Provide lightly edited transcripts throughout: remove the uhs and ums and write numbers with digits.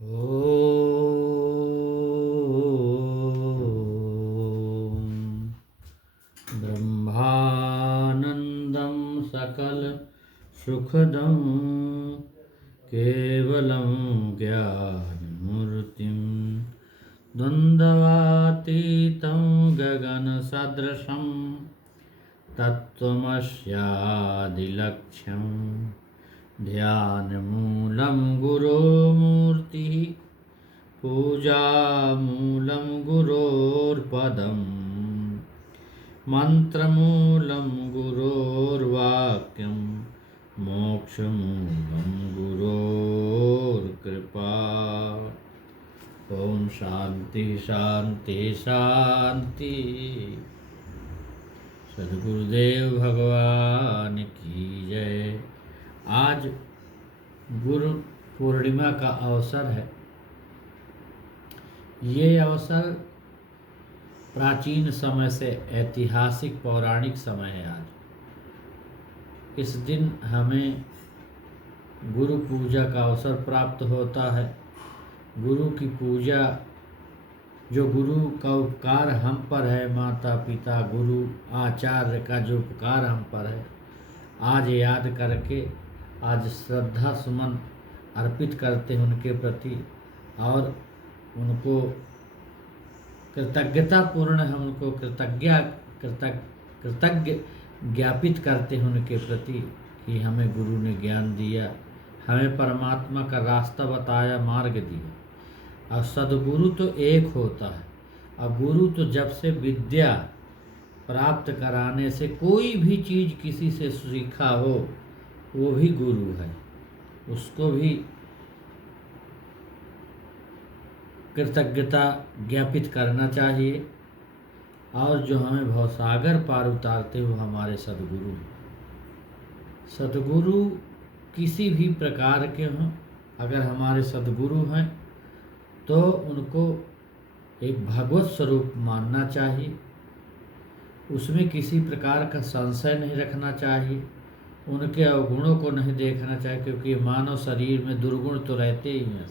ॐ ब्रह्मानन्दं सकलसुखदं केवलं ज्ञानमूर्तिं द्वन्द्वातीतं गगनसदृशं तत्त्वमस्यादिलक्ष्यं ध्यानमूलं गुरोमूर्तिः पूजामूलं गुरोर्पदम् मन्त्रमूलं गुरोर्वाक्यं मोक्षमूलं गुरोर्कृपा। ओम शांति शांति शांति। सद्गुरुदेव भगवान की जय। आज गुरु पूर्णिमा का अवसर है। ये अवसर प्राचीन समय से ऐतिहासिक पौराणिक समय है। आज इस दिन हमें गुरु पूजा का अवसर प्राप्त होता है। गुरु की पूजा, जो गुरु का उपकार हम पर है, माता पिता गुरु आचार्य का जो उपकार हम पर है, आज याद करके आज श्रद्धा सुमन अर्पित करते हैं उनके प्रति और उनको कृतज्ञतापूर्ण हम उनको कृतज्ञ ज्ञापित करते हैं उनके प्रति कि हमें गुरु ने ज्ञान दिया, हमें परमात्मा का रास्ता बताया, मार्ग दिया। और सद्गुरु तो एक होता है। और गुरु तो जब से विद्या प्राप्त कराने से कोई भी चीज़ किसी से सीखा हो वो भी गुरु है, उसको भी कृतज्ञता ज्ञापित करना चाहिए। और जो हमें भवसागर पार उतारते हो हमारे सद्गुरु। सद्गुरु किसी भी प्रकार के हों, अगर हमारे सद्गुरु हैं तो उनको एक भगवत स्वरूप मानना चाहिए। उसमें किसी प्रकार का संशय नहीं रखना चाहिए, उनके अवगुणों को नहीं देखना चाहिए, क्योंकि मानव शरीर में दुर्गुण तो रहते ही हैं,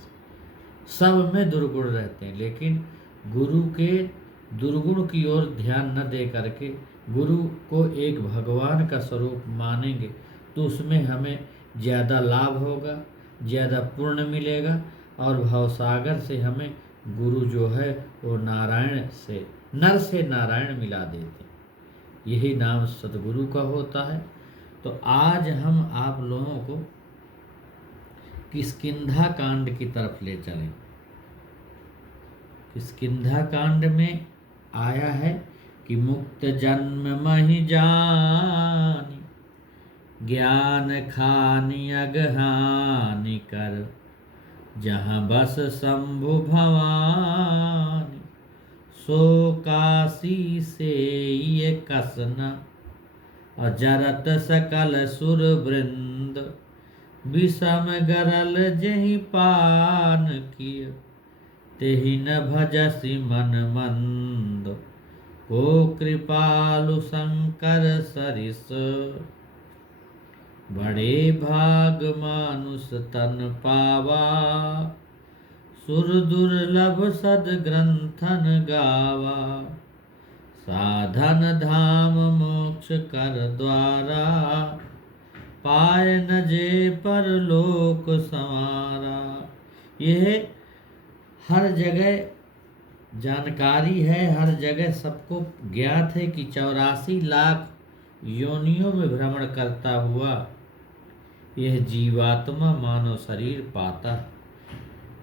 सब में दुर्गुण रहते हैं। लेकिन गुरु के दुर्गुण की ओर ध्यान न दे करके गुरु को एक भगवान का स्वरूप मानेंगे तो उसमें हमें ज़्यादा लाभ होगा, ज़्यादा पुण्य मिलेगा। और भवसागर से हमें गुरु जो है वो नारायण से, नर से नारायण मिला देते, यही नाम सद्गुरु का होता है। तो आज हम आप लोगों को किष्किंधा कांड की तरफ ले चलें। किष्किंधा कांड में आया है कि मुक्त जन्म महि जानि, ज्ञान खानि अगहानि कर, जहाँ बस शंभु भवानी, सो काशी से ये कसना, अजरत सकल सुर वृंद, विषम गरल जहि पान किय, तेहि न भजसि मन मंद, को कृपालु शंकर सरिस, बड़े भाग मानुष तन पावा, सुर दुर्लभ सद ग्रंथन गावा, साधन धाम मोक्ष कर द्वारा, पाय न जे पर लोक संवारा। यह हर जगह जानकारी है, हर जगह सबको ज्ञात है कि 84 लाख योनियों में भ्रमण करता हुआ यह जीवात्मा मानव शरीर पाता है।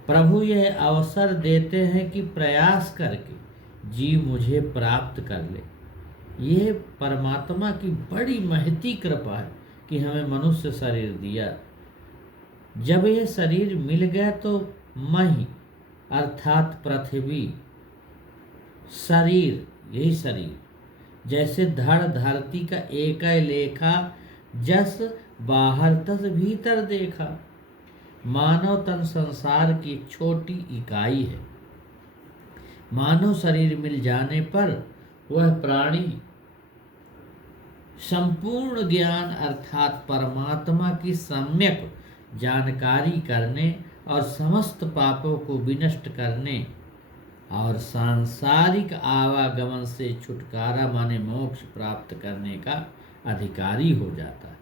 प्रभु यह अवसर देते हैं कि प्रयास करके जीव मुझे प्राप्त कर ले। ये परमात्मा की बड़ी महती कृपा है कि हमें मनुष्य शरीर दिया। जब यह शरीर मिल गया तो मही अर्थात पृथ्वी, शरीर, यही शरीर, जैसे धड़ धरती का एक लेखा, जस बाहर तस भीतर देखा। मानव तन संसार की एक छोटी इकाई है। मानव शरीर मिल जाने पर वह प्राणी संपूर्ण ज्ञान अर्थात परमात्मा की सम्यक जानकारी करने और समस्त पापों को विनष्ट करने और सांसारिक आवागमन से छुटकारा माने मोक्ष प्राप्त करने का अधिकारी हो जाता है।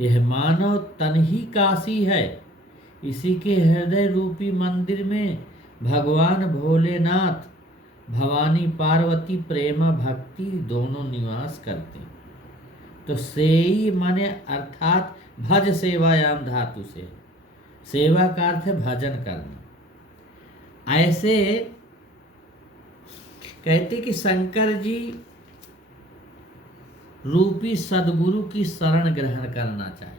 यह मानव तन ही काशी है। इसी के हृदय रूपी मंदिर में भगवान भोलेनाथ, भवानी पार्वती प्रेमा भक्ति दोनों निवास करते हैं। तो सेई माने अर्थात भज सेवायाम धातु से, सेवा का अर्थ है भजन करना। ऐसे कहते कि शंकर जी रूपी सदगुरु की शरण ग्रहण करना चाहिए।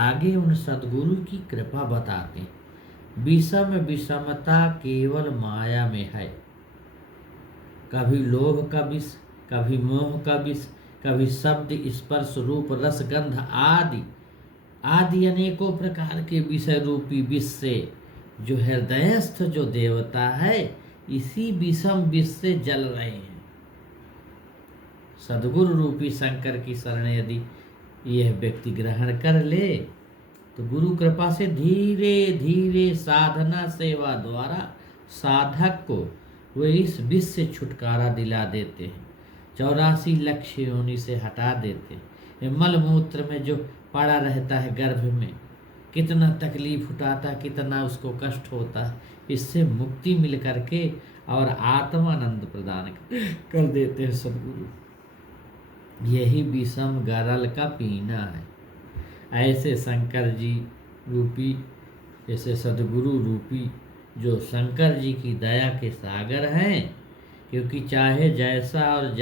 आगे उन सदगुरु की कृपा बताते हैं। विषम विषमता केवल माया में है। कभी लोभ का विष, कभी मोह का विष, कभी शब्द स्पर्श रूप रस गंध आदि आदि अनेकों प्रकार के विषय रूपी विष से जो हृदयस्थ जो देवता है, इसी विषम विष से जल रहे हैं। सदगुरु रूपी शंकर की शरण यदि यह व्यक्ति ग्रहण कर ले तो गुरु कृपा से धीरे धीरे साधना सेवा द्वारा साधक को वे इस विष से छुटकारा दिला देते हैं। 84 लक्ष्य योनि से हटा देते हैं। मल मूत्र में जो पड़ा रहता है गर्भ में, कितना तकलीफ उठाता, कितना उसको कष्ट होता है, इससे मुक्ति मिल करके और आत्मानंद प्रदान कर देते हैं सदगुरु। यही विषम गरल का पीना है। ऐसे शंकर जी रूपी, ऐसे सदगुरु रूपी जो शंकर जी की दया के सागर हैं, क्योंकि चाहे जैसा और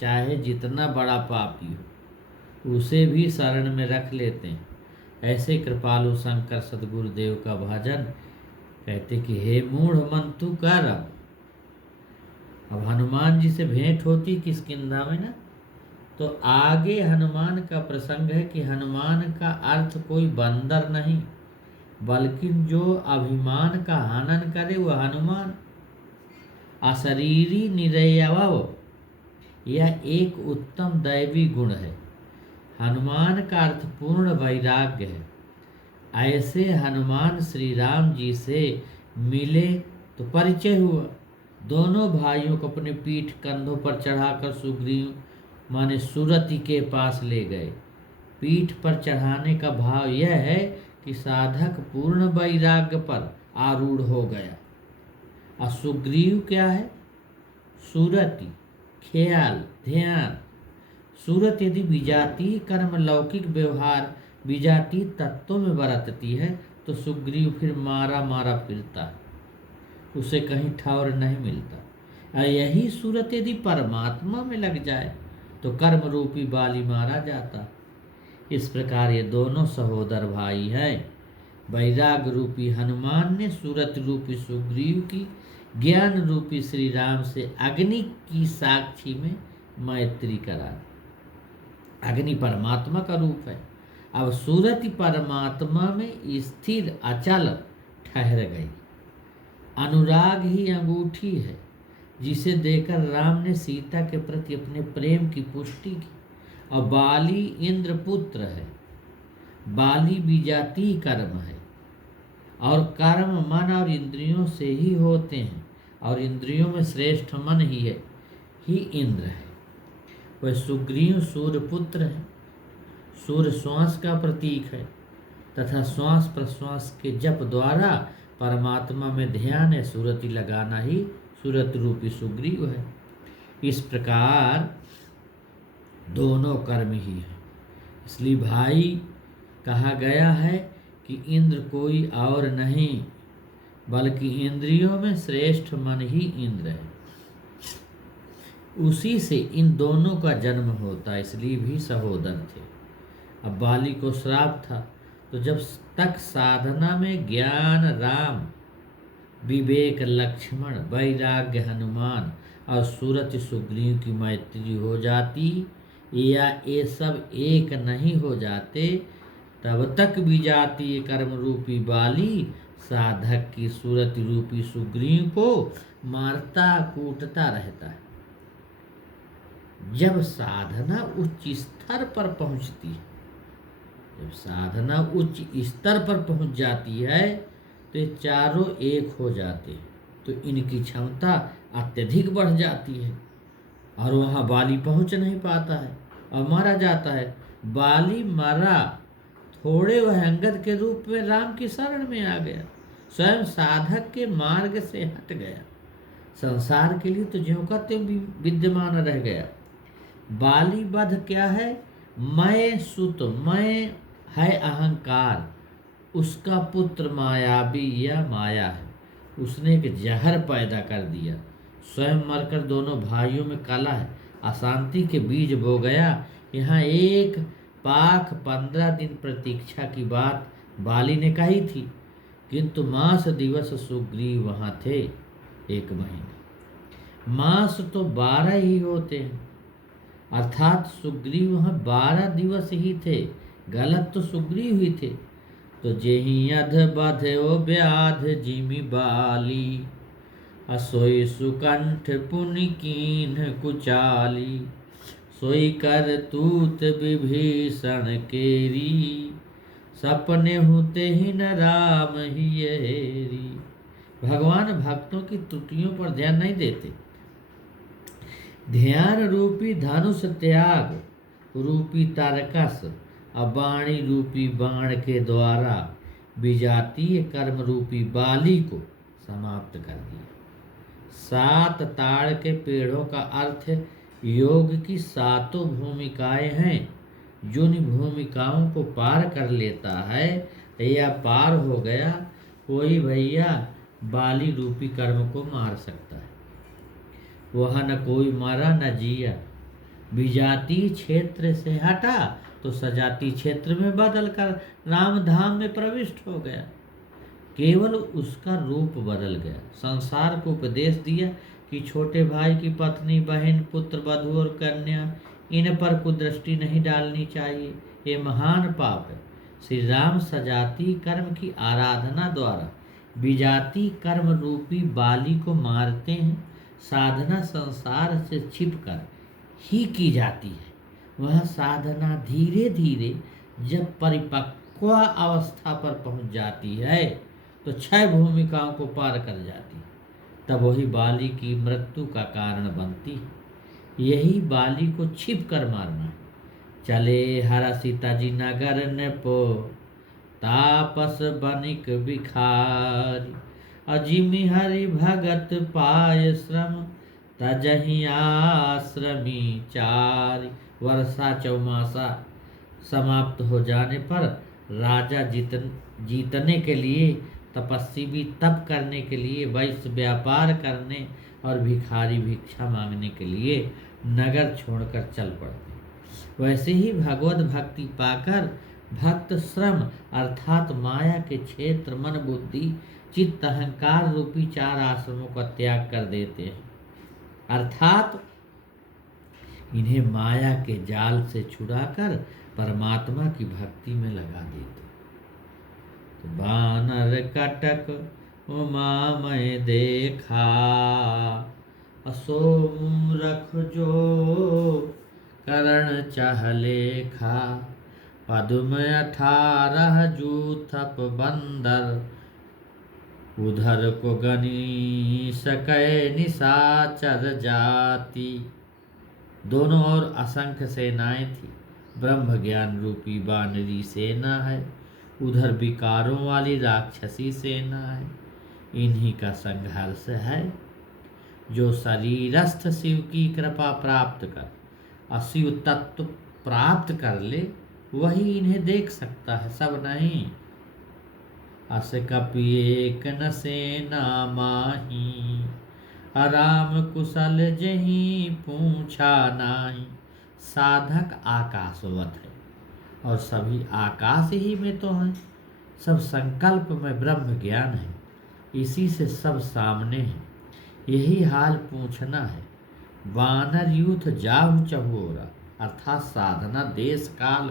चाहे जितना बड़ा पापी हो उसे भी शरण में रख लेते हैं। ऐसे कृपालु शंकर सदगुरुदेव का भजन कहते कि हे मूढ़ मन तू कर। अब हनुमान जी से भेंट होती किष्किंधा में ना, तो आगे हनुमान का प्रसंग है कि हनुमान का अर्थ कोई बंदर नहीं, बल्कि जो अभिमान का हनन करे वह हनुमान। अशरीरी निरयव यह एक उत्तम दैवी गुण है। हनुमान का अर्थ पूर्ण वैराग्य है। ऐसे हनुमान श्री राम जी से मिले तो परिचय हुआ। दोनों भाइयों को अपने पीठ कंधों पर चढ़ाकर सुग्रीव माने सुरति के पास ले गए। पीठ पर चढ़ाने का भाव यह है कि साधक पूर्ण वैराग्य पर आरूढ़ हो गया। और सुग्रीव क्या है? सुरति, ख्याल, ध्यान। सूरत यदि विजातीय कर्म लौकिक व्यवहार विजातीय तत्वों में बरतती है तो सुग्रीव फिर मारा मारा फिरता है, उसे कहीं ठौर नहीं मिलता। और यही सूरत यदि परमात्मा में लग जाए तो कर्म रूपी बाली मारा जाता। इस प्रकार ये दोनों सहोदर भाई हैं। वैराग रूपी हनुमान ने सूरत रूपी सुग्रीव की ज्ञान रूपी श्री राम से अग्नि की साक्षी में मैत्री करा। अग्नि परमात्मा का रूप है। अब सूरति परमात्मा में स्थिर अचल ठहर गई। अनुराग ही अंगूठी है जिसे देकर राम ने सीता के प्रति अपने प्रेम की पुष्टि की। और बाली इंद्र पुत्र है। बाली विजातीय कर्म है और कर्म मन और इंद्रियों से ही होते हैं, और इंद्रियों में श्रेष्ठ मन ही इंद्र है। वह सुग्रीव सूर्य पुत्र है। सूर्य श्वास का प्रतीक है तथा श्वास प्रश्वास के जप द्वारा परमात्मा में ध्यान है सूरति लगाना ही सूरत रूपी सुग्रीव है। इस प्रकार दोनों कर्म ही है। इसलिए भाई कहा गया है कि इंद्र कोई और नहीं बल्कि इंद्रियों में श्रेष्ठ मन ही इंद्र है। उसी से इन दोनों का जन्म होता, इसलिए भी सहोदर थे। अब बाली को श्राप था, तो जब तक साधना में ज्ञान राम, विवेक लक्ष्मण, वैराग्य हनुमान और सूरत सुग्रीव की मैत्री हो जाती या ये सब एक नहीं हो जाते, तब तक विजातीय कर्म रूपी बाली साधक की सूरत रूपी सुग्रीव को मारता कूटता रहता है। जब साधना उच्च स्तर पर पहुंचती है, जब साधना उच्च स्तर पर पहुंच जाती है तो ये चारों एक हो जाते हैं, तो इनकी क्षमता अत्यधिक बढ़ जाती है और वहाँ बाली पहुंच नहीं पाता है और मारा जाता है। बाली मरा, थोड़े वह अंगद के रूप में राम की शरण में आ गया, स्वयं साधक के मार्ग से हट गया, संसार के लिए तो ज्यों का त्यों विद्यमान रह गया। बाली वध क्या है? मैं सुत, मैं है अहंकार, उसका पुत्र मायावी या माया है, उसने एक जहर पैदा कर दिया, स्वयं मरकर दोनों भाइयों में कलह है, अशांति के बीज बो गया। यहाँ एक पाख 15 दिन प्रतीक्षा की बात बाली ने कही थी, किंतु मास दिवस सुग्रीव वहाँ थे 1 महीने। मास तो 12 ही होते हैं, अर्थात सुग्रीव वहाँ 12 दिवस ही थे, गलत तो सुग्रीव ही थे। तो जेहि अध बध्यो व्याध जिमि बाली, असोई सुकंठ पुनि कीन्ह कुचाली, सोई कर तूत विभीषण केरी, सपने होते ही न राम ही हेरी। भगवान भक्तों की त्रुटियों पर ध्यान नहीं देते। ध्यान रूपी धनुष त्याग, रूपी तारकस, अबाणी रूपी बाण के द्वारा विजातीय कर्म रूपी बाली को समाप्त कर दिया। 7 ताड़ के पेड़ों का अर्थ योग की 7 भूमिकाएं हैं। जिन भूमिकाओं को पार कर लेता है या पार हो गया, कोई भैया बाली रूपी कर्म को मार सकता है। वह न कोई मारा न जिया, विजातीय क्षेत्र से हटा तो सजाती क्षेत्र में बदल कर राम धाम में प्रविष्ट हो गया। केवल उसका रूप बदल गया। संसार को उपदेश दिया कि छोटे भाई की पत्नी, बहन, पुत्र, वधू और कन्या, इन पर कुदृष्टि नहीं डालनी चाहिए, ये महान पाप है। श्री राम सजाती कर्म की आराधना द्वारा विजाती कर्म रूपी बाली को मारते हैं। साधना संसार से छिपकर ही की जाती है। वह साधना धीरे धीरे जब परिपक्व अवस्था पर पहुंच जाती है तो 6 भूमिकाओं को पार कर जाती है, तब वही बाली की मृत्यु का कारण बनती है। यही बाली को छिप कर मारना है। चले हरा सीता जी नगर न पो, तापस बनिक बिखारी, अजिमि हरि भगत पाय श्रम, तजहि आश्रमी चारि। वर्षा चौमासा समाप्त हो जाने पर राजा जीतने के लिए, तपस्वी भी तप करने के लिए, वैश्य व्यापार करने और भिखारी भिक्षा मांगने के लिए नगर छोड़कर चल पड़ते। वैसे ही भगवत भक्ति पाकर भक्त श्रम अर्थात माया के क्षेत्र मन बुद्धि चित्त अहंकार रूपी 4 आश्रमों का त्याग कर देते हैं, अर्थात इन्हें माया के जाल से छुड़ाकर परमात्मा की भक्ति में लगा देते। तो बानर कटक उमा मैं देखा, असो रख जो करण चाह लेखा, पद्म 18 जूथप बंदर, उधर को गनी सकै निशाचर जाति। दोनों ओर असंख्य सेनाएं थी। ब्रह्म ज्ञान रूपी बानरी सेना है, उधर विकारों वाली राक्षसी सेना है। इन्हीं का संघर्ष है। जो शरीरस्थ शिव की कृपा प्राप्त कर अशिव तत्व प्राप्त कर ले, वही इन्हें देख सकता है, सब नहीं। अस कपि एक न सेना माही, राम कुशल जहीं पूछा नाही। साधक आकाशवत है और सभी आकाश ही में तो हैं। सब संकल्प में ब्रह्म ज्ञान है, इसी से सब सामने है। यही हाल पूछना है। वानर यूथ जाहु चहोरा, अर्थात साधना देश काल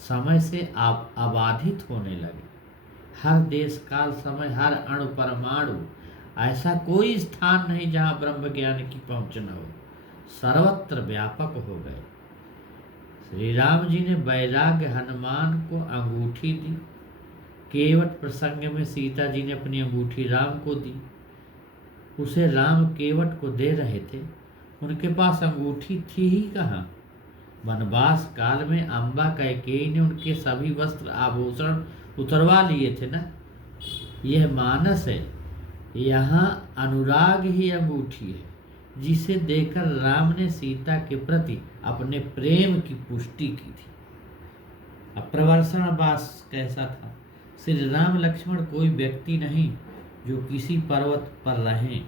समय से अबाधित होने लगे। हर देश काल समय, हर अणु परमाणु, ऐसा कोई स्थान नहीं जहाँ ब्रह्म ज्ञान की पहुँच न हो। सर्वत्र व्यापक हो गए। श्री राम जी ने वैराग्य हनुमान को अंगूठी दी। केवट प्रसंग में सीता जी ने अपनी अंगूठी राम को दी। उसे राम केवट को दे रहे थे, उनके पास अंगूठी थी ही कहाँ। वनवास काल में अम्बा कैकेयी ने उनके सभी वस्त्र आभूषण उतरवा लिए थे ना। यह मानस है। यहाँ अनुराग ही अंगूठी है, जिसे देकर राम ने सीता के प्रति अपने प्रेम की पुष्टि की थी। अब प्रवर्षण वास कैसा था। श्री राम लक्ष्मण कोई व्यक्ति नहीं जो किसी पर्वत पर रहें।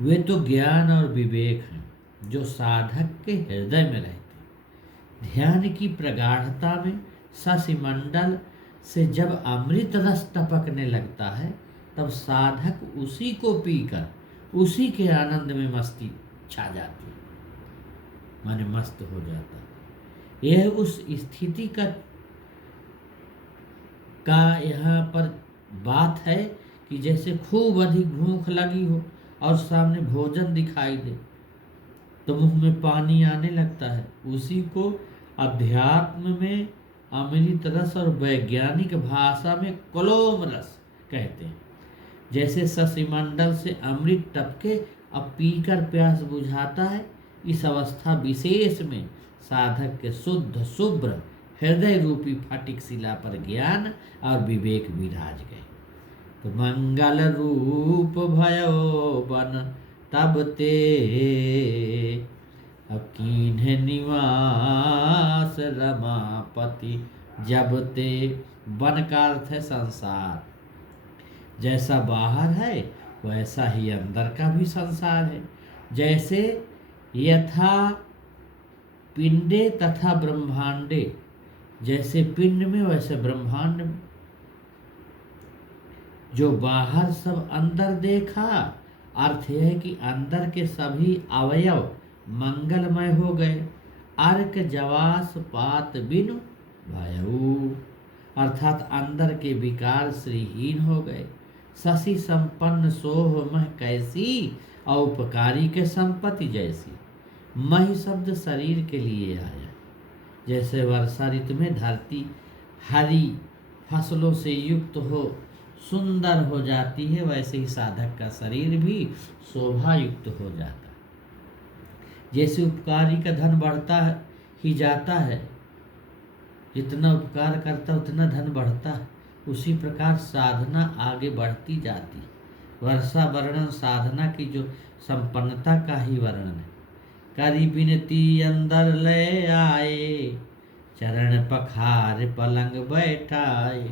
वे तो ज्ञान और विवेक हैं, जो साधक के हृदय में रहते। ध्यान की प्रगाढ़ता में शशिमंडल से जब अमृत रस टपकने लगता है, तब साधक उसी को पीकर उसी के आनंद में मस्ती छा जाती है, माने मस्त हो जाता है। यह उस स्थिति का यहाँ पर बात है कि जैसे खूब अधिक भूख लगी हो और सामने भोजन दिखाई दे तो मुंह में पानी आने लगता है। उसी को अध्यात्म में अमृत रस और वैज्ञानिक भाषा में कलोम रस कहते हैं। जैसे शशिमंडल से अमृत टपके अब पीकर प्यास बुझाता है, इस अवस्था विशेष में साधक के शुद्ध शुभ्र हृदय रूपी फटिक शिला पर ज्ञान और विवेक विराज गए। तो मंगल रूप भयो बन तब ते अकीन्ह निवास रमापति जब ते। वन का अर्थ है संसार। जैसा बाहर है वैसा ही अंदर का भी संसार है। जैसे यथा पिंडे तथा ब्रह्मांडे, जैसे पिंड में वैसे ब्रह्मांड में। जो बाहर सब अंदर देखा, अर्थ यह है कि अंदर के सभी अवयव मंगलमय हो गए। अर्क जवास पात बिनु भयऊ, अर्थात अंदर के विकार श्रीहीन हो गए। शशि संपन्न सोह मह कैसी, औपकारी के संपत्ति जैसी। मह शब्द शरीर के लिए आया। जैसे वर्षा ऋतु में धरती हरी फसलों से युक्त हो सुंदर हो जाती है, वैसे ही साधक का शरीर भी शोभा युक्त हो जाता है। जैसे उपकारी का धन बढ़ता ही जाता है, जितना उपकार करता उतना धन बढ़ता है, उसी प्रकार साधना आगे बढ़ती जाती। वर्षा वर्णन साधना की जो संपन्नता का ही वर्णन है। करी बिनती अंदर ले आए, चरण पखार पलंग बैठाए।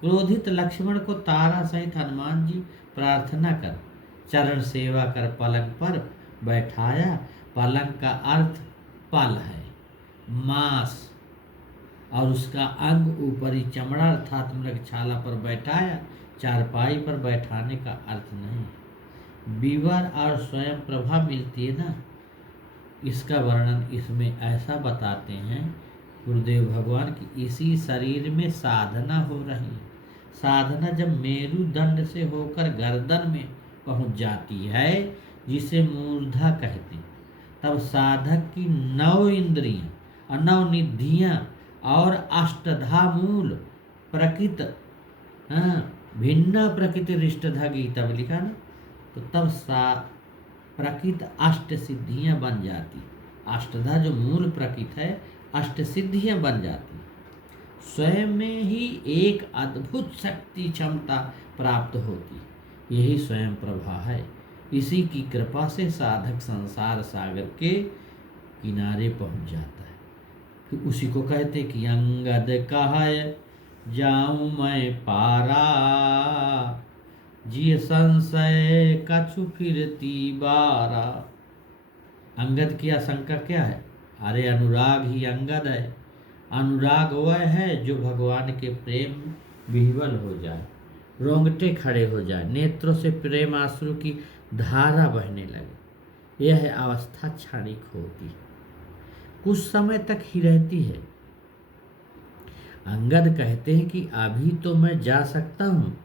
क्रोधित लक्ष्मण को तारा सहित हनुमान जी प्रार्थना कर चरण सेवा कर पलंग पर बैठाया। पलंग का अर्थ पल है, मांस, और उसका अंग ऊपरी चमड़ा अर्थात मृगछाला पर बैठाया। चारपाई पर बैठाने का अर्थ नहीं। विवर और स्वयं प्रभा मिलती है ना, इसका वर्णन इसमें ऐसा बताते हैं गुरुदेव भगवान की इसी शरीर में साधना हो रही है। साधना जब मेरुदंड से होकर गर्दन में पहुंच जाती है, जिसे मूर्धा कहते हैं, तब साधक की 9 इंद्रियां, 9 निधियां और अष्टधा मूल प्रकृत भिन्न प्रकृति रिष्टधा गीता में लिखा ना, तो तब प्रकृत अष्ट सिद्धियां बन जाती। अष्टधा जो मूल प्रकृत है, अष्ट सिद्धियां बन जाती। स्वयं में ही एक अद्भुत शक्ति क्षमता प्राप्त होती। यही स्वयं प्रभा है। इसी की कृपा से साधक संसार सागर के किनारे पहुंच जाता है। फिर उसी को कहते कि अंगद कहाय जाऊं मैं पारा, जिय संशय कछु फिरती बारा। अंगद की आशंका क्या है? अरे अनुराग ही अंगद है। अनुराग वह है जो भगवान के प्रेम विह्वल हो जाए, रोंगटे खड़े हो जाए, नेत्रों से प्रेम आंसू की धारा बहने लगे। यह अवस्था क्षणिक होती, कुछ समय तक ही रहती है। अंगद कहते हैं कि अभी तो मैं जा सकता हूँ,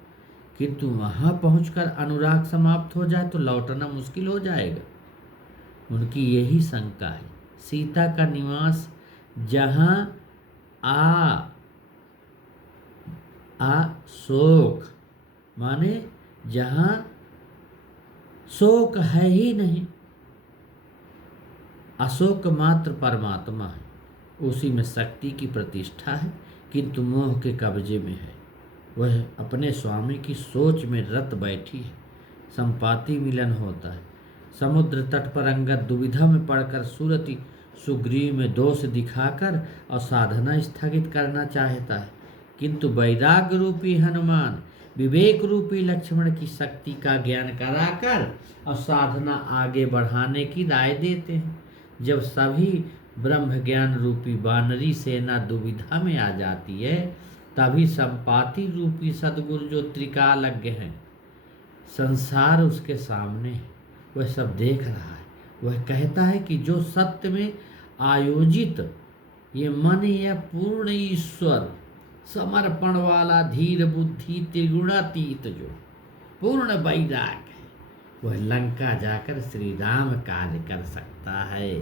किंतु वहां पहुंचकर अनुराग समाप्त हो जाए तो लौटना मुश्किल हो जाएगा। उनकी यही शंका है। सीता का निवास जहाँ शोक माने जहाँ शोक है ही नहीं, अशोक मात्र परमात्मा है, उसी में शक्ति की प्रतिष्ठा है, किंतु मोह के कब्जे में है। वह अपने स्वामी की सोच में रत बैठी है। संपाति मिलन होता है। समुद्र तट पर अंगद दुविधा में पड़कर सुरति सुग्रीव में दोष दिखाकर और साधना स्थगित करना चाहता है, किंतु वैराग्य रूपी हनुमान विवेक रूपी लक्ष्मण की शक्ति का ज्ञान कराकर और साधना आगे बढ़ाने की राय देते हैं। जब सभी ब्रह्म ज्ञान रूपी वानरी सेना दुविधा में आ जाती है, तभी संपाति रूपी सदगुरु जो त्रिकालज्ञ हैं, संसार उसके सामने है, वह सब देख रहा है। वह कहता है कि जो सत्य में आयोजित ये मन या पूर्ण ईश्वर समर्पण वाला धीर बुद्धि त्रिगुणातीत जो पूर्ण वैराग है, वह लंका जाकर श्री राम कार्य कर सकता है।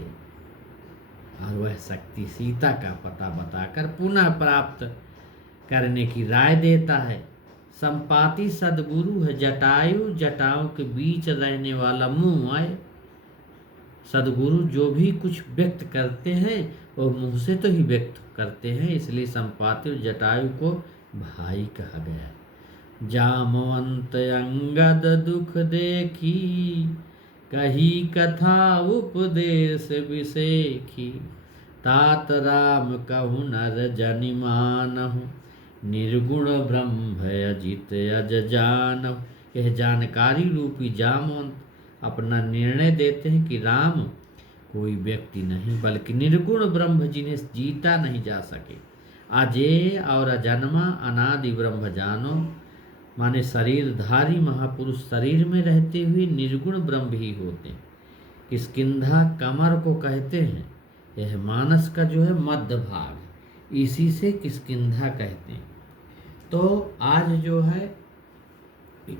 और वह शक्ति सीता का पता बताकर पुनः प्राप्त करने की राय देता है। संपाति सदगुरु है, जटायु जटाओं के बीच रहने वाला मुंह आए। सदगुरु जो भी कुछ व्यक्त करते हैं वो मुंह से तो ही व्यक्त करते हैं, इसलिए संपाति जटायु को भाई कहा गया है। जामवंत अंगद दुख देखी, कही कथा उपदेश विसेखी, तात राम कहु नर जनि मानहु, निर्गुण ब्रह्म अजित अज जानहु। यह जानकारी रूपी जामवंत अपना निर्णय देते हैं कि राम कोई व्यक्ति नहीं बल्कि निर्गुण ब्रह्म जिन्हें जीता नहीं जा सके, अजेय और अजन्मा अनादि ब्रह्म जानो, माने शरीरधारी महापुरुष शरीर में रहते हुए निर्गुण ब्रह्म ही होते हैं। किष्किंधा कमर को कहते हैं, यह मानस का जो है मध्य भाग, इसी से किष्किंधा कहते हैं। तो आज जो है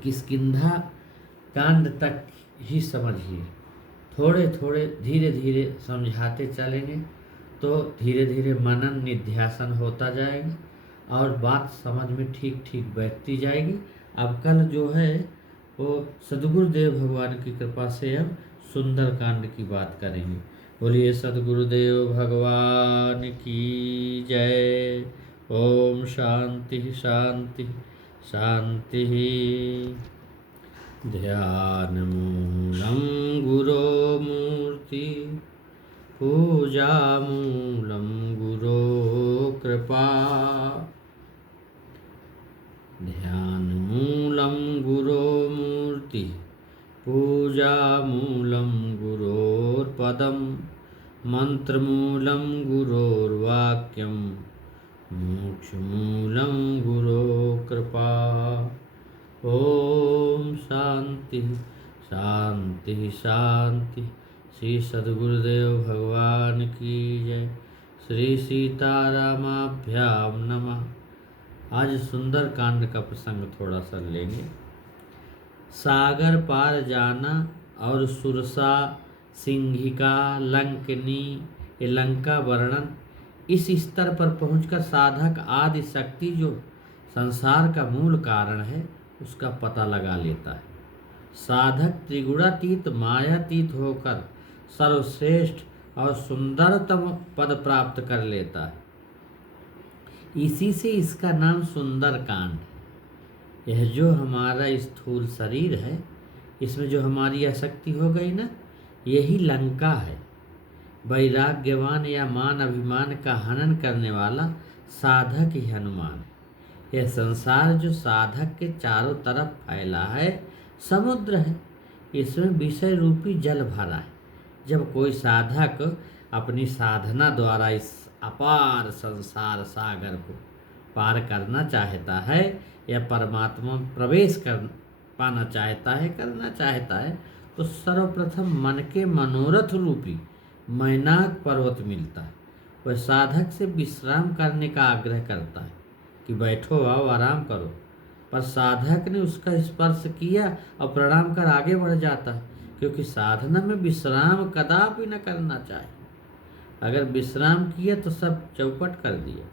किष्किंधा कांड तक ही समझिए, थोड़े थोड़े धीरे धीरे समझाते चलेंगे तो धीरे धीरे मनन निध्यासन होता जाएगा और बात समझ में ठीक ठीक बैठती जाएगी। अब कल जो है वो सद्गुरुदेव भगवान की कृपा से हम सुंदर कांड की बात करेंगे। बोलिए सद्गुरुदेव भगवान की जय। ओम शांति शांति शांति। ध्यान मूलम गुरो मूर्ति, पूजा मूलम गुरो कृपा। ध्यान मूलम गुरो मूर्ति, पूजा मूलम गुरोर्पदम, मंत्र मूलम गुरोर्वाक्यम, मोक्ष मूलम गुरो कृपा। ओम शांति शांति शांति। श्री सद्गुरुदेव भगवान की जय। श्री सीतारामाभ्याम नमः। आज सुंदर कांड का प्रसंग थोड़ा सा लेंगे। सागर पार जाना और सुरसा, सिंहिका, लंकनी, ये लंका वर्णन, इस स्तर पर पहुंचकर साधक आदि शक्ति जो संसार का मूल कारण है उसका पता लगा लेता है। साधक त्रिगुणातीत मायातीत होकर सर्वश्रेष्ठ और सुंदरतम पद प्राप्त कर लेता है। इसी से इसका नाम सुंदर कांड। यह जो हमारा स्थूल शरीर है, इसमें जो हमारी आसक्ति हो गई ना, यही लंका है। वैराग्यवान या मान अभिमान का हनन करने वाला साधक ही हनुमान है। यह संसार जो साधक के चारों तरफ फैला है समुद्र है, इसमें विषय रूपी जल भरा है। जब कोई साधक अपनी साधना द्वारा इस अपार संसार सागर को पार करना चाहता है या परमात्मा प्रवेश पाना चाहता है, करना चाहता है, तो सर्वप्रथम मन के मनोरथ रूपी मैनाक पर्वत मिलता है। वह साधक से विश्राम करने का आग्रह करता है कि बैठो, आओ, आराम करो, पर साधक ने उसका स्पर्श किया और प्रणाम कर आगे बढ़ जाता है, क्योंकि साधना में विश्राम कदापि न करना चाहिए। अगर विश्राम किया तो सब चौपट कर दिया।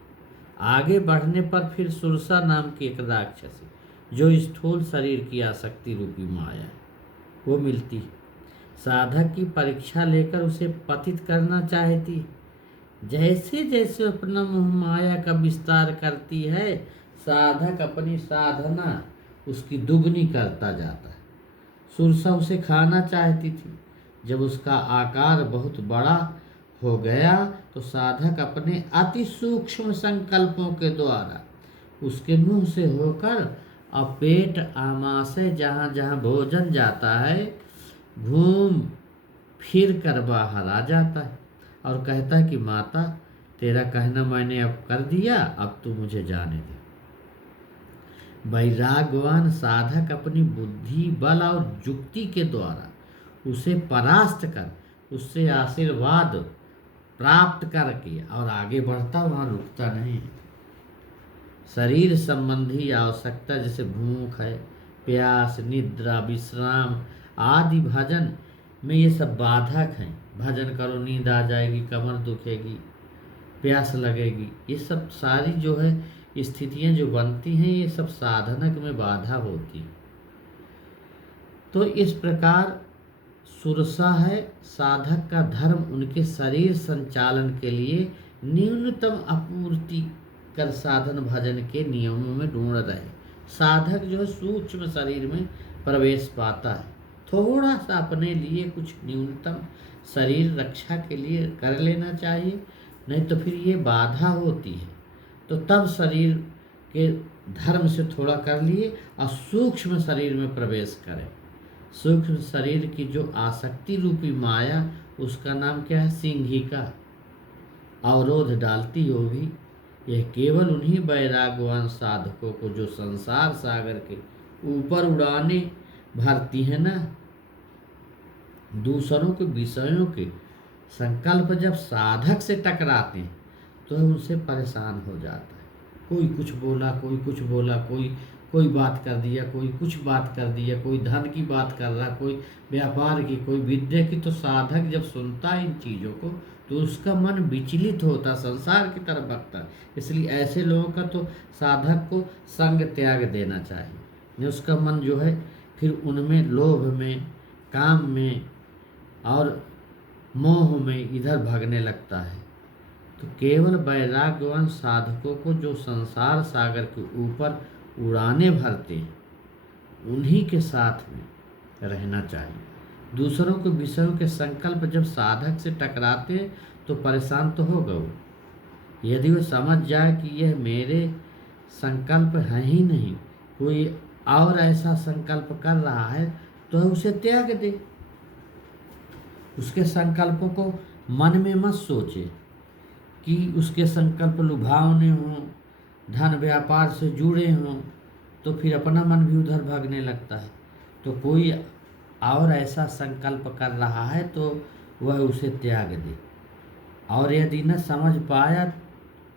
आगे बढ़ने पर फिर सुरसा नाम की एक राक्षसी, जो स्थूल शरीर की आसक्ति रूपी माया है, वो मिलती है। साधक की परीक्षा लेकर उसे पतित करना चाहती। जैसे जैसे अपना मोह माया का विस्तार करती है, साधक अपनी साधना उसकी दुगनी करता जाता है। सुरसा उसे खाना चाहती थी। जब उसका आकार बहुत बड़ा हो गया तो साधक अपने अति सूक्ष्म संकल्पों के द्वारा उसके मुंह से होकर अपेट आमाशय जहाँ जहाँ भोजन जाता है घूम फिर कर बाहर आ जाता है और कहता है कि माता, तेरा कहना मैंने अब कर दिया, अब तू मुझे जाने दे। वैराग्यवान साधक अपनी बुद्धि बल और युक्ति के द्वारा उसे परास्त कर उससे आशीर्वाद प्राप्त करके और आगे बढ़ता, वहाँ रुकता नहीं है। शरीर संबंधी आवश्यकता जैसे भूख है, प्यास, निद्रा, विश्राम आदि भजन में ये सब बाधक हैं। भजन करो, नींद आ जाएगी, कमर दुखेगी, प्यास लगेगी, ये सब सारी जो है स्थितियां जो बनती हैं, ये सब साधनक में बाधा होती है। तो इस प्रकार सुरसा है साधक का धर्म उनके शरीर संचालन के लिए न्यूनतम आपूर्ति कर साधन भजन के नियमों में ढूंढ रहे। साधक जो है सूक्ष्म शरीर में प्रवेश पाता है, थोड़ा सा अपने लिए कुछ न्यूनतम शरीर रक्षा के लिए कर लेना चाहिए, नहीं तो फिर ये बाधा होती है। तो तब शरीर के धर्म से थोड़ा कर लिए और सूक्ष्म शरीर में प्रवेश करें। सूक्ष्म शरीर की जो आसक्ति रूपी माया, उसका नाम क्या है? सिंहिका। अवरोध डालती होगी। यह केवल उन्हीं वैराग्यवान साधकों को जो संसार सागर के ऊपर उड़ाने भरती है ना। दूसरों के विषयों के संकल्प जब साधक से टकराते हैं तो उनसे परेशान हो जाता है। कोई कुछ बोला, कोई कुछ बोला, कोई बात कर दिया, कोई कुछ बात कर दिया, कोई धन की बात कर रहा, कोई व्यापार की, कोई विद्या की। तो साधक जब सुनता है इन चीज़ों को तो उसका मन विचलित होता, संसार की तरफ भगता। इसलिए ऐसे लोगों का तो साधक को संग त्याग देना चाहिए। उसका मन जो है फिर उनमें लोभ में, काम में और मोह में इधर भागने लगता है। तो केवल वैराग्यवान साधकों को जो संसार सागर के ऊपर उड़ाने भरते हैं, उन्हीं के साथ में रहना चाहिए। दूसरों के विषयों के संकल्प जब साधक से टकराते हैं तो परेशान तो होगा वो। यदि वो समझ जाए कि यह मेरे संकल्प है ही नहीं, कोई और ऐसा संकल्प कर रहा है, तो उसे त्याग दे। उसके संकल्पों को मन में मत सोचे कि उसके संकल्प लुभावने हों, धन व्यापार से जुड़े हों, तो फिर अपना मन भी उधर भागने लगता है। तो कोई और ऐसा संकल्प कर रहा है तो वह उसे त्याग दे। और यदि न समझ पाया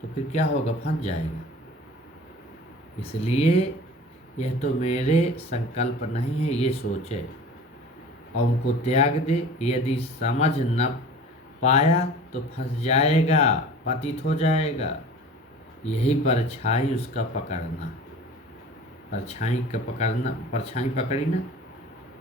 तो फिर क्या होगा? फंस जाएगा। इसलिए यह तो मेरे संकल्प नहीं है, ये सोचे और उनको त्याग दे। यदि समझ न पाया तो फंस जाएगा, पतित हो जाएगा। यही परछाई उसका पकड़ना। परछाई का पकड़ना, परछाई पकड़ी ना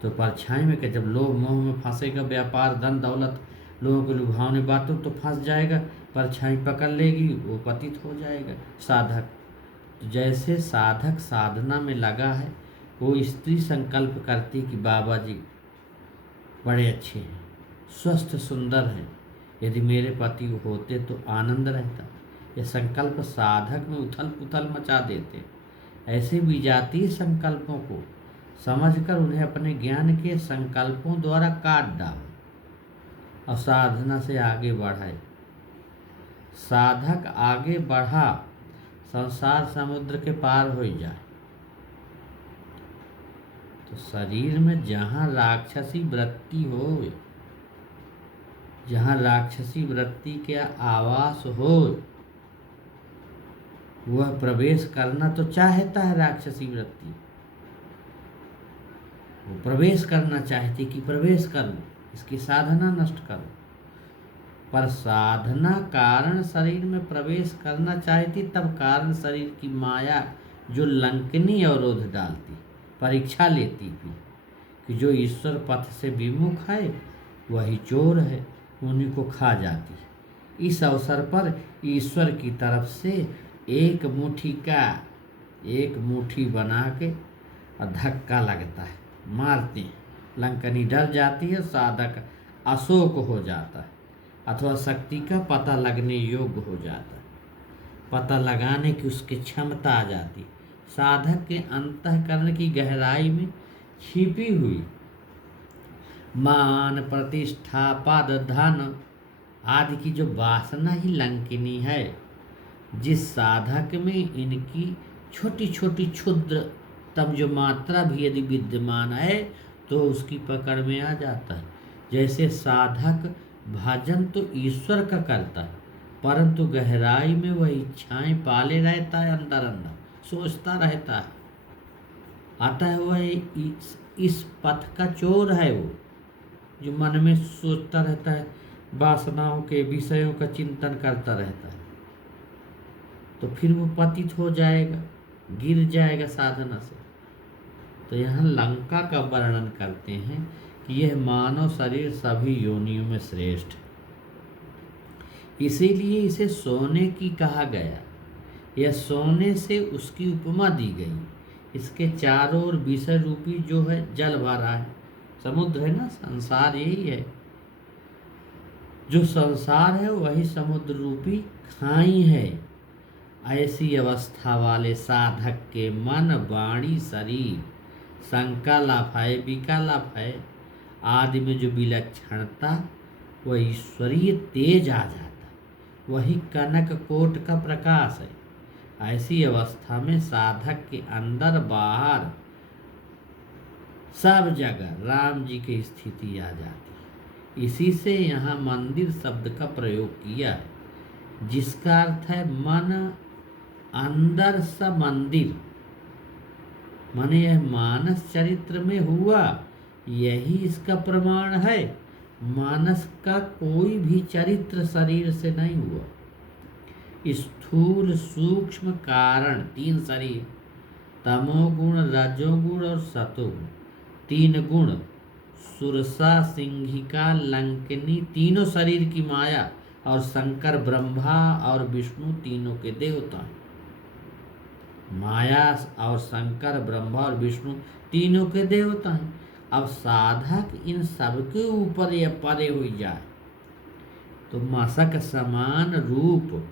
तो परछाई में कि जब लोभ मोह में फंसेगा, व्यापार धन दौलत लोगों को लुभावने बातों तो फंस जाएगा, परछाई पकड़ लेगी, वो पतित हो जाएगा साधक। तो जैसे साधक साधना में लगा है, वो स्त्री संकल्प करती कि बाबा जी बड़े अच्छे हैं, स्वस्थ सुंदर हैं, यदि मेरे पति होते तो आनंद रहता। यह संकल्प साधक में उथल पुथल मचा देते। ऐसे विजातीय संकल्पों को समझकर उन्हें अपने ज्ञान के संकल्पों द्वारा काट डाले और साधना से आगे बढ़ाए। साधक आगे बढ़ा, संसार समुद्र के पार हो जाए। तो शरीर में जहाँ राक्षसी वृत्ति हो, जहाँ राक्षसी वृत्ति के आवास हो, वह प्रवेश करना तो चाहता है। राक्षसी वृत्ति वो प्रवेश करना चाहती कि प्रवेश कर लो, इसकी साधना नष्ट करो। पर साधना कारण शरीर में प्रवेश करना चाहती, तब कारण शरीर की माया जो लंकनी अवरोध डालती, परीक्षा लेती थी कि जो ईश्वर पथ से विमुख है वही चोर है, उन्हीं को खा जाती। इस अवसर पर ईश्वर की तरफ से एक मुट्ठी बना के और धक्का लगता है, मारते हैं, लंकनी डर जाती है, साधक अशोक हो जाता है अथवा शक्ति का पता लगने योग्य हो जाता है, पता लगाने की उसकी क्षमता आ जाती। साधक के अंतःकरण की गहराई में छिपी हुई मान, प्रतिष्ठा, पद, धन आदि की जो वासना ही लंकिनी है, जिस साधक में इनकी छोटी छोटी क्षुद्रतम जो मात्रा भी यदि विद्यमान है तो उसकी पकड़ में आ जाता है। जैसे साधक भजन तो ईश्वर का करता है, परंतु गहराई में वह इच्छाएं पाले रहता है, अंदर अंदर सोचता रहता है, अतः वह इस पथ का चोर है। वो जो मन में सोचता रहता है, वासनाओं के विषयों का चिंतन करता रहता है, तो फिर वो पतित हो जाएगा, गिर जाएगा साधना से। तो यहाँ लंका का वर्णन करते हैं कि यह मानव शरीर सभी योनियों में श्रेष्ठ है, इसीलिए इसे सोने की कहा गया। यह सोने से उसकी उपमा दी गई। इसके चारों ओर विषय रूपी जो है जल भरा है, समुद्र है ना, संसार यही है। जो संसार है वही समुद्र रूपी खाई है। ऐसी अवस्था वाले साधक के मन, वाणी, शरीर संकल्प है, विकल्प है आदि में जो विलक्षणता, वह ईश्वरीय तेज आ जाता, वही कनक कोट का प्रकाश है। ऐसी अवस्था में साधक के अंदर बाहर सब जगह राम जी की स्थिति आ जाती। इसी से यहाँ मंदिर शब्द का प्रयोग किया है, जिसका अर्थ है मन अंदर सा मंदिर। माने यह मानस चरित्र में हुआ, यही इसका प्रमाण है। मानस का कोई भी चरित्र शरीर से नहीं हुआ। स्थूल सूक्ष्म कारण तीन शरीर, तमोगुण, रजोगुण और सतोगुण, तीन गुण, सुरसा, सिंहिका, लंकिनी, तीनों शरीर की माया, और शंकर ब्रह्मा और विष्णु तीनों के देवता हैं। माया और शंकर ब्रह्मा और विष्णु तीनों के देवता हैं। अब साधक इन सबके ऊपर यह परे हुई जाए तो मशक समान रूप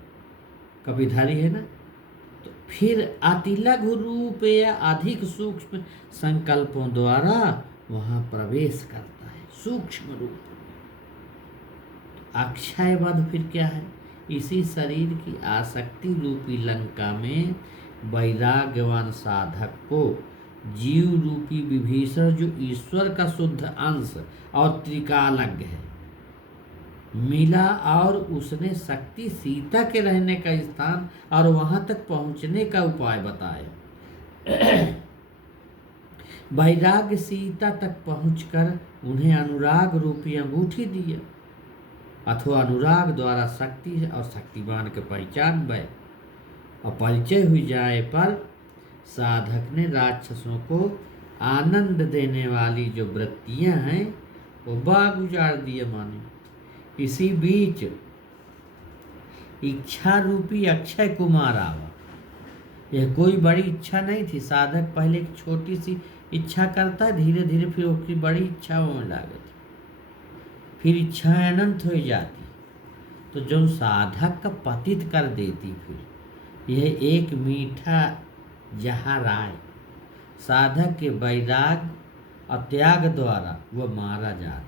कविधारी है ना, तो फिर अति लघु रूप या अधिक सूक्ष्म संकल्पों द्वारा वहां प्रवेश करता है, सूक्ष्म रूप। अक्षय वध फिर क्या है? इसी शरीर की आसक्ति रूपी लंका में वैराग्यवान साधक को जीव रूपी विभीषण, जो ईश्वर का शुद्ध अंश और त्रिकालज्ञ है, मिला और उसने शक्ति सीता के रहने का स्थान और वहां तक पहुंचने का उपाय बताया। वैराग्य सीता तक पहुंचकर उन्हें अनुराग रूपी अंगूठी दी, अथवा अनुराग द्वारा शक्ति और शक्तिमान के पहचान भय और परिचय हुई जाए पर साधक ने राक्षसों को आनंद देने वाली जो वृत्तियां हैं वो बाग उजाड़ दिए माने। इसी बीच इच्छा रूपी अक्षय कुमार आवा। यह कोई बड़ी इच्छा नहीं थी। साधक पहले एक छोटी सी इच्छा करता है, धीरे धीरे फिर उसकी बड़ी इच्छा होने लगती, फिर इच्छाएं अनंत हो जाती, तो जो साधक का पतित कर देती। फिर यह एक मीठा जहाँ राय साधक के वैराग्य और त्याग द्वारा वह मारा जाता।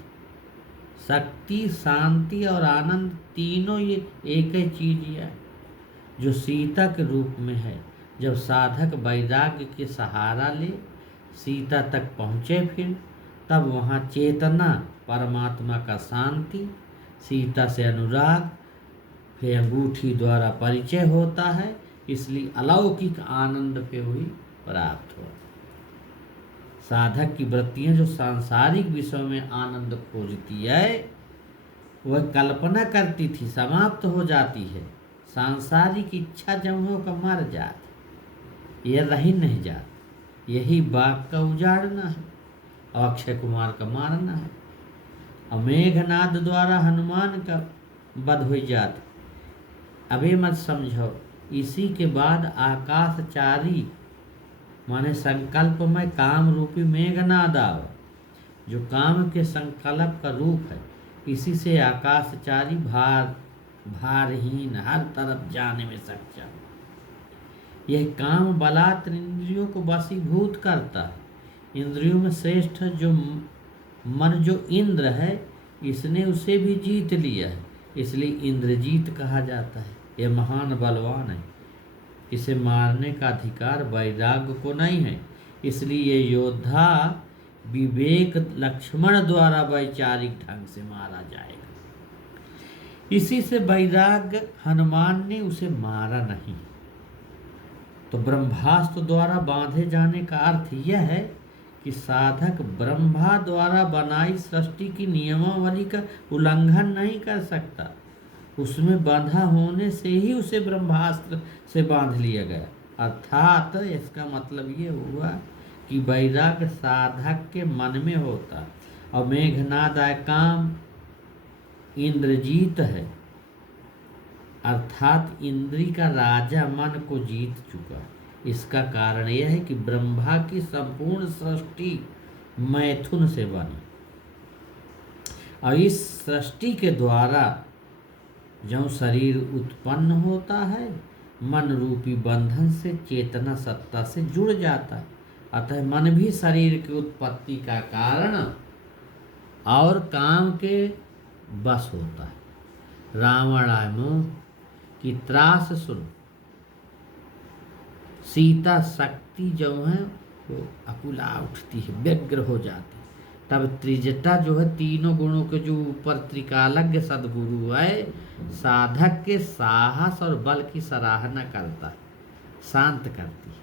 शक्ति, शांति और आनंद तीनों ये एक ही चीज है जो सीता के रूप में है। जब साधक वैराग्य के सहारा ले सीता तक पहुँचे, फिर तब वहाँ चेतना, परमात्मा का शांति, सीता से अनुराग, फिर अंगूठी द्वारा परिचय होता है। इसलिए अलौकिक आनंद पे हुई प्राप्त हुआ। साधक की वृत्तियां जो सांसारिक विषयों में आनंद खोजती है, वह कल्पना करती थी समाप्त हो जाती है। सांसारिक इच्छा जब हो का मर जाती, यह रही नहीं जाती। यही बाघ का उजाड़ना है और अक्षय कुमार का मारना है। और मेघनाद द्वारा हनुमान का वध हो जाता। अबे मत समझो, इसी के बाद आकाशचारी माने संकल्प में काम रूपी मेघनाद आव, जो काम के संकल्प का रूप है। इसी से आकाशचारी भारहीन हर तरफ जाने में सक्षम। यह काम बलात् इंद्रियों को वशीभूत करता है। इंद्रियों में श्रेष्ठ जो मन जो इंद्र है, इसने उसे भी जीत लिया है, इसलिए इंद्रजीत कहा जाता है। यह महान बलवान है, इसे मारने का अधिकार वैराग्य को नहीं है। इसलिए ये योद्धा विवेक लक्ष्मण द्वारा वैचारिक ढंग से मारा जाएगा। इसी से वैराग्य हनुमान ने उसे मारा नहीं। तो ब्रह्मास्त्र द्वारा बांधे जाने का अर्थ यह है कि साधक ब्रह्मा द्वारा बनाई सृष्टि की नियमावली का उल्लंघन नहीं कर सकता। उसमें बांधा होने से ही उसे ब्रह्मास्त्र से बांध लिया गया। अर्थात इसका मतलब ये हुआ कि वैराग्य साधक के मन में होता। और मेघनाद काम इंद्रजीत है, अर्थात इंद्री का राजा मन को जीत चुका। इसका कारण यह है कि ब्रह्मा की संपूर्ण सृष्टि मैथुन से बनी और इस सृष्टि के द्वारा जो शरीर उत्पन्न होता है, मन रूपी बंधन से चेतना सत्ता से जुड़ जाता है। अतः मन भी शरीर की उत्पत्ति का कारण और काम के बस होता है। रावण आय मोह की त्रास सुन, सीता शक्ति जो है वो अकुला उठती है, व्यग्र हो जाती है। तब त्रिजटा जो है, तीनों गुणों के जो ऊपर त्रिकालज्ञ सदगुरु है, साधक के साहस और बल की सराहना करता है, शांत करती है।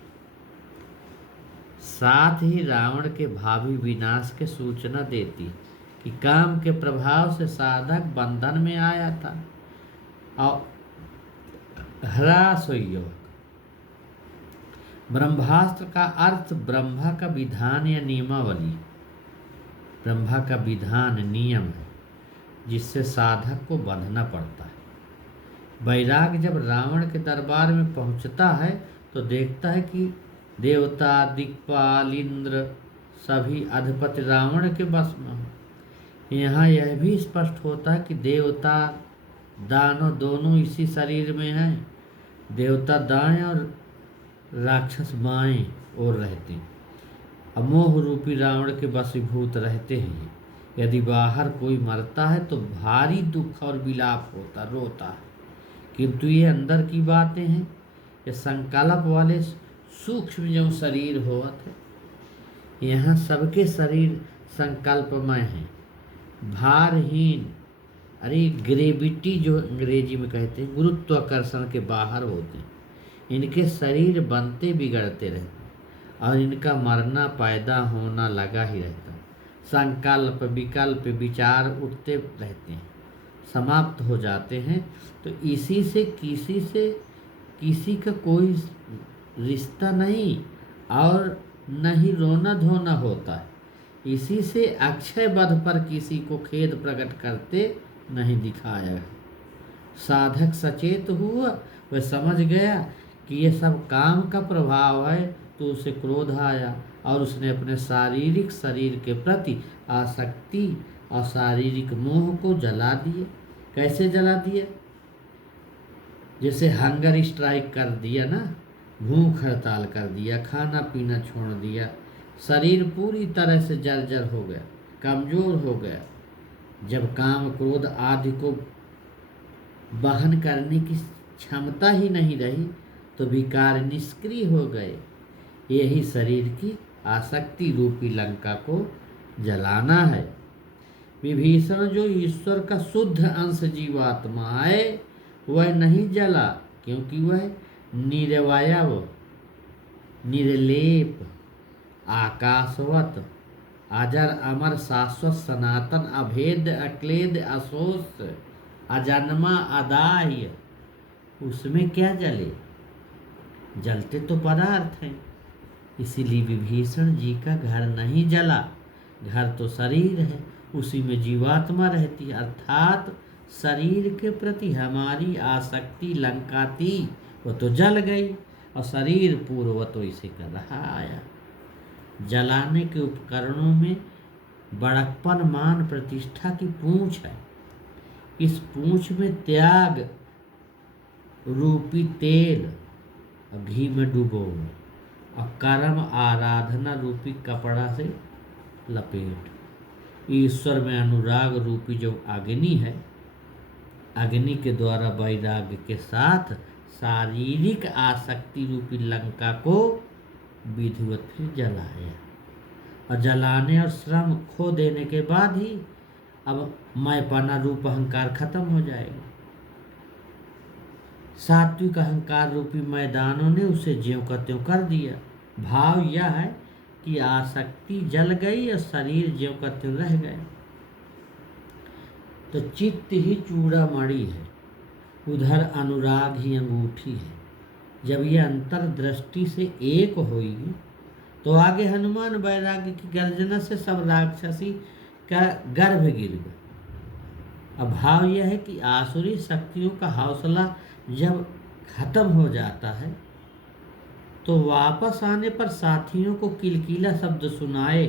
साथ ही रावण के भावी विनाश के सूचना देती है कि काम के प्रभाव से साधक बंधन में आया था और ह्रास हुई। ब्रह्मास्त्र का अर्थ ब्रह्मा का विधान या नियमावली, ब्रह्मा का विधान नियम है जिससे साधक को बंधना पड़ता है। वैराग जब रावण के दरबार में पहुंचता है तो देखता है कि देवता, दिक्पाल, इंद्र सभी अधिपति रावण के बस में हो। यहाँ यह भी स्पष्ट होता है कि देवता दानव दोनों इसी शरीर में हैं। देवता दाएं और राक्षस बाएं ओर रहते हैं। अमोह रूपी रावण के वशीभूत रहते हैं। यदि बाहर कोई मरता है तो भारी दुख और विलाप होता, रोता है, किंतु ये अंदर की बातें हैं। ये संकल्प वाले सूक्ष्म जो शरीर होते, यहाँ सबके शरीर संकल्पमय हैं, भारहीन। अरे ग्रेविटी जो अंग्रेजी में कहते हैं, गुरुत्वाकर्षण के बाहर होते हैं। इनके शरीर बनते बिगड़ते रहते और इनका मरना पैदा होना लगा ही रहता। संकल्प विकल्प विचार उठते रहते हैं, समाप्त हो जाते हैं। तो इसी से किसी का कोई रिश्ता नहीं और न ही रोना धोना होता है। इसी से अक्षय वध पर किसी को खेद प्रकट करते नहीं दिखाया। साधक सचेत हुआ, वह समझ गया कि यह सब काम का प्रभाव है, तो उसे क्रोध आया और उसने अपने शारीरिक शरीर के प्रति आसक्ति और शारीरिक मोह को जला दिए। कैसे जला दिए? जैसे हंगर स्ट्राइक कर दिया ना, भूख हड़ताल कर दिया, खाना पीना छोड़ दिया, शरीर पूरी तरह से जर्जर हो गया, कमजोर हो गया। जब काम क्रोध आदि को वहन करने की क्षमता ही नहीं रही तो विकार निष्क्रिय हो गए। यही शरीर की आसक्ति रूपी लंका को जलाना है। विभीषण जो ईश्वर का शुद्ध अंश जीवात्मा है, वह नहीं जला, क्योंकि वह निरवयव, निर्लेप, आकाशवत अजर अमर शाश्वत सनातन अभेद अक्लेद अशोष अजन्मा अदाह्य, उसमें क्या जले? जलते तो पदार्थ हैं। इसीलिए विभीषण जी का घर नहीं जला। घर तो शरीर है, उसी में जीवात्मा रहती है। अर्थात शरीर के प्रति हमारी आसक्ति लंका थी, वो तो जल गई, और शरीर पूर्व तो इसे कर रहा आया। जलाने के उपकरणों में बड़प्पन मान प्रतिष्ठा की पूंछ है। इस पूंछ में त्याग रूपी तेल घी में डुबो और कर्म आराधना रूपी कपड़ा से लपेट। ईश्वर में अनुराग रूपी जो अग्नि है, अग्नि के द्वारा वैराग्य के साथ शारीरिक आसक्ति रूपी लंका को विधिवत फिर जलाया। और जलाने और श्रम खो देने के बाद ही अब मैंपना रूप अहंकार खत्म हो जाएगा। सात्विक अहंकार रूपी मैदानों ने उसे ज्यों का त्यों कर दिया। भाव यह है कि आसक्ति जल गई और शरीर ज्यों का त्यों रह गए। तो चित्त ही चूड़ामणि है, उधर अनुराग ही अंगूठी है। जब यह अंतर्दृष्टि से एक होगी तो आगे हनुमान वैराग्य की गर्जना से सब राक्षसी का गर्भ गिर गया। अब भाव यह है कि आसुरी शक्तियों का हौसला जब खत्म हो जाता है तो वापस आने पर साथियों को किलकिला शब्द सुनाए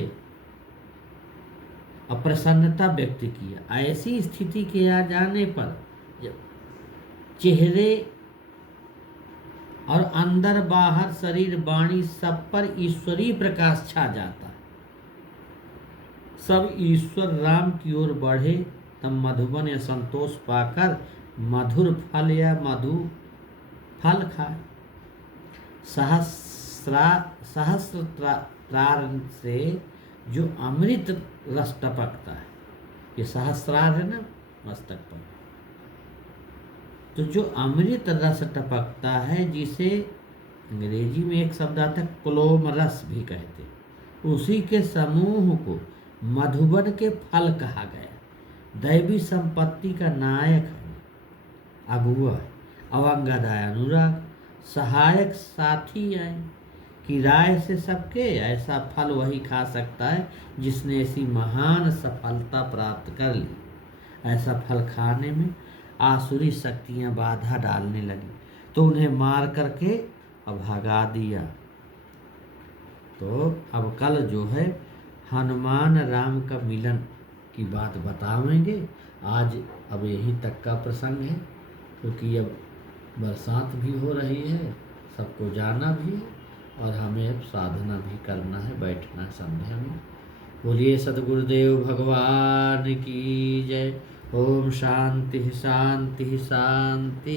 और प्रसन्नता व्यक्त किया। ऐसी स्थिति के आ जाने पर जब चेहरे और अंदर बाहर शरीर वाणी सब पर ईश्वरीय प्रकाश छा जाता है, सब ईश्वर राम की ओर बढ़े, तब मधुबन या संतोष पाकर मधुर फल या मधु फल खाए। सहस्त्रार से जो अमृत रस टपकता है, ये सहस्त्रार है ना मस्तक पर, तो जो अमृत रस टपकता है, जिसे अंग्रेजी में एक शब्द आता है क्लोम रस भी कहते, उसी के समूह को मधुबन के फल कहा गया। दैवी संपत्ति का नायक है, अगुआ, अवंगदाय अनुराग, सहायक साथी आए कि राय से सबके ऐसा फल वही खा सकता है जिसने ऐसी महान सफलता प्राप्त कर ली। ऐसा फल खाने में आसुरी शक्तियां बाधा डालने लगी तो उन्हें मार करके अब भगा दिया। तो अब कल जो है हनुमान राम का मिलन की बात बतावेंगे। आज अब यहीं तक का प्रसंग है, क्योंकि अब बरसात भी हो रही है, सबको जाना भी है और हमें अब साधना भी करना है, बैठना है संध्या में। बोलिए सद्गुरुदेव भगवान की जय। ओम शांति शांति शांति।